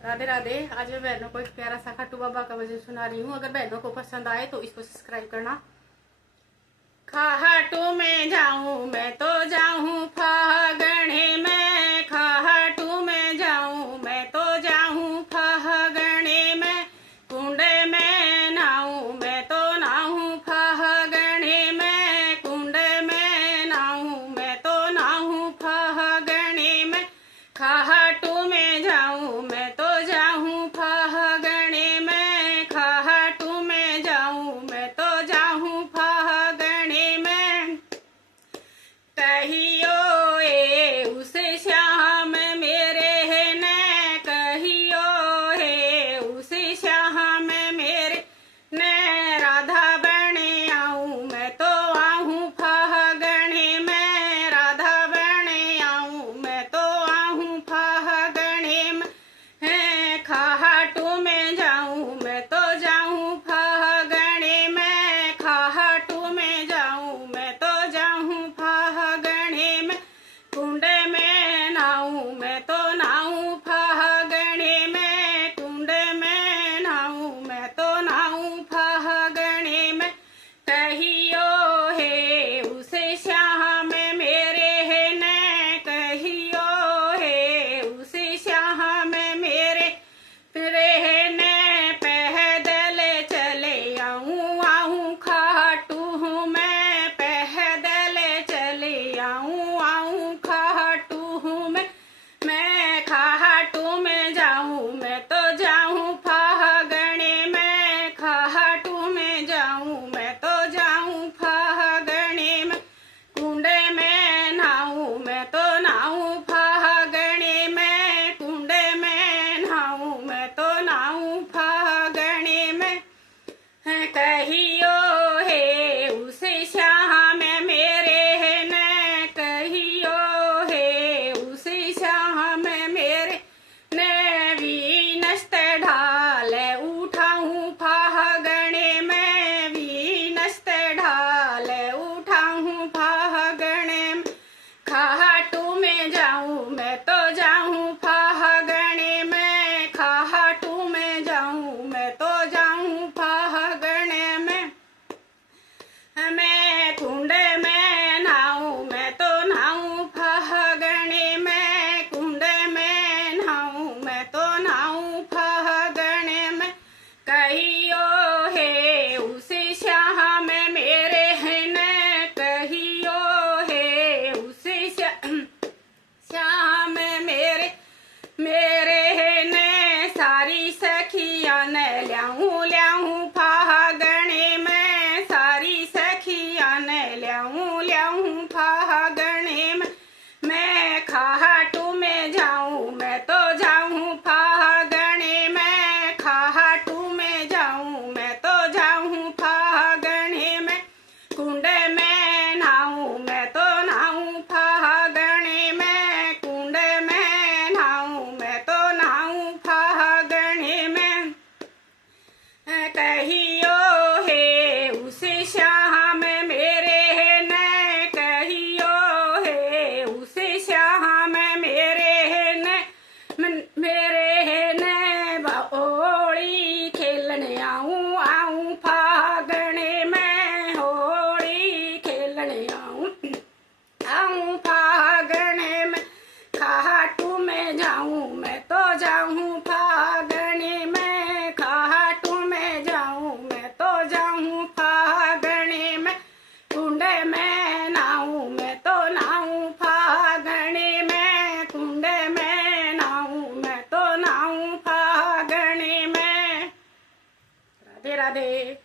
राधे राधे। आज मैं बहनों को एक प्यारा सा खाटू बाबा का भजन सुना रही हूँ। अगर बहनों को पसंद आए तो इसको सब्सक्राइब करना। खाटू में जाऊं मैं तो जाऊं फागणे में, खाटू में जाऊं मैं तो जाऊं फागणे में, कुंड में नाऊं मैं तो नाऊं फागणे में, कुंड में नाऊं मैं तो नाऊं फागणे में, खाटू में जाऊं मैं तो जाऊं फागणे में, खाटू में जाऊं मैं तो जाऊं फागणे में। कहियो ए उस श्याम मेरे है न, कहियो है उस श्याम मेरे न, राधा बने आऊं मैं तो आहूं फागणे में, राधा बने आऊं मैं तो आहूं फागणे में, है खाटू में जाऊं मैं तो जाऊं फागणे में, खाटू में जाऊं मैं तो जाऊं फागणे में, कुंड में नाऊं मैं तो नाऊं फागणे में, कुंड में नाऊं मैं तो नाऊं फागणे में। कहियो है उस श्याम मेरे है न, कहियो है उस श्याम मेरे है न, पैदल चले आऊं आहूं खाटू हूँ मैं, पैदल चले आऊं खाटू हूँ मैं खाटू में जाऊं मैं तो जाऊं फागणे में, खाटू में जाऊं मैं तो जाऊं फागणे में, कुंड में नाऊं मैं तो नाऊं फागणे में, कुंड में नाऊं मैं तो नाऊं फागणे में। कहियो है उस श्याम मेरे है न, कहियो है उस श्याम मेरे न, वीनस्त ढाल उठाऊं फागणे में, वीनस्त ढाल उठाऊं फागणे में, खाटू में जाऊं मैं तो जाऊं फागणे में, खाटू में जाऊं मैं तो जाऊं फागणे में। मैं कुंड में नाऊं मैं तो नाऊं फागणे में, कुंड में नाऊं मैं तो नाऊं फागणे में। कहियो है उस श्याम मेरे है न, कहियो है उस श्याम मेरे है न, सारी सखियां न ल्याऊं फागणे में, सारी सखियां न ल्याऊं फागणे में। मैं खाटू में जाऊं मैं तो जाऊं फागणे में, खाटू में जाऊं मैं तो जाऊं फागणे में, कुंड में नाऊं मैं तो नाऊं फागणे में, कुंड में नाऊं मैं तो नाऊं फागणे में। कहियो है उस श्याम मेरे है न, कहियो है उस श्याम मेरे है न, मेरे है न, होली खेलने आऊं फागणे में, होली खेलने आऊं फागणे में, खाटू में जाऊं मैं तो जाऊं फागणे में, खाटू में जाऊं मैं तो जाऊं फागणे में, कुंड में नाऊं मैं तो नाऊं फागणे में, कुंड में नाऊं मैं तो नाऊं फागणे में। राधे राधे।